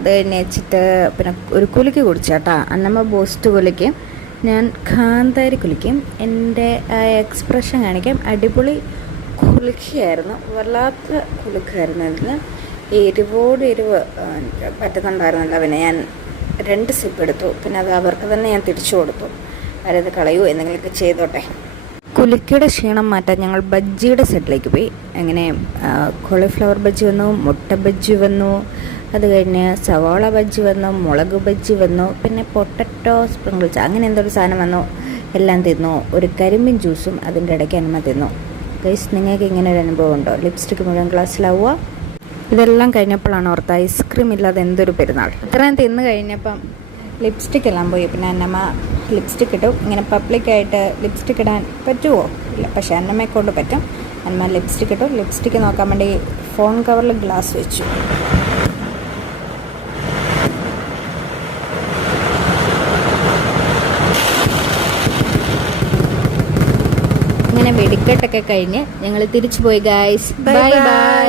അത് കഴിഞ്ഞ് വെച്ചിട്ട് പിന്നെ ഒരു കുലുക്കി കുടിച്ചേട്ടാ. അന്നമ്മ ബൂസ്റ്റ് കുലിക്കും, ഞാൻ കാന്താരി കുലിക്കും. എൻ്റെ എക്സ്പ്രഷൻ കാണിക്കാം. അടിപൊളി കുലുക്കിയായിരുന്നു, വല്ലാത്ത കുലുക്കായിരുന്നു. ഇതിന് എരിവോട് എരിവ് പറ്റുന്നുണ്ടായിരുന്നില്ല. പിന്നെ ഞാൻ 2 സിപ്പ് എടുത്തു. പിന്നെ അത് അവർക്ക് തന്നെ ഞാൻ തിരിച്ചു കൊടുത്തു. അവരത് കളയൂ, എന്തെങ്കിലുമൊക്കെ ചെയ്തോട്ടെ. കുലുക്കിയുടെ ക്ഷീണം മാറ്റാൻ ഞങ്ങൾ ബജ്ജിയുടെ സെറ്റിലേക്ക് പോയി. അങ്ങനെ കോളിഫ്ലവർ ബജ്ജി വന്നു, മുട്ട ബജ്ജി വന്നു, അത് കഴിഞ്ഞ് സവാള ബജ്ജി വന്നു, മുളക് ബജ്ജി വന്നു, പിന്നെ പൊട്ടറ്റോ സ്പ്രിങ്കിൾസ് അങ്ങനെ എന്തൊരു സാധനം വന്നു. എല്ലാം തിന്നു. ഒരു കരിമ്പിൻ ജ്യൂസും അതിൻ്റെ ഇടയ്ക്ക് അന്മ തിന്നു. ഗൈസ്, നിങ്ങൾക്ക് ഇങ്ങനെ ഒരു അനുഭവം ഉണ്ടോ? ലിപ്സ്റ്റിക്ക് മുഴുവൻ ഗ്ലാസ്സിലാവുക. ഇതെല്ലാം കഴിഞ്ഞപ്പോഴാണ് ഓർത്ത് ഐസ്ക്രീം ഇല്ലാതെ എന്തൊരു പെരുന്നാൾ. ഇത്രയും തിന്ന് കഴിഞ്ഞപ്പം ലിപ്സ്റ്റിക് എല്ലാം പോയി. പിന്നെ അന്നമ്മ ലിപ്സ്റ്റിക് ഇട്ടു. ഇങ്ങനെ പബ്ലിക്കായിട്ട് ലിപ്സ്റ്റിക് ഇടാൻ പറ്റുമോ? ഇല്ല, പക്ഷേ അന്നമ്മയെ കൊണ്ട് പറ്റും. അന്നമ്മ ലിപ്സ്റ്റിക് ഇട്ടു. ലിപ്സ്റ്റിക്ക് നോക്കാൻ വേണ്ടി ഫോൺ കവറിൽ ഗ്ലാസ് വെച്ചു. ഇങ്ങനെ വെടിക്കെട്ടൊക്കെ കഴിഞ്ഞ് ഞങ്ങൾ തിരിച്ചു പോയി ഗൈസ്. Bye bye.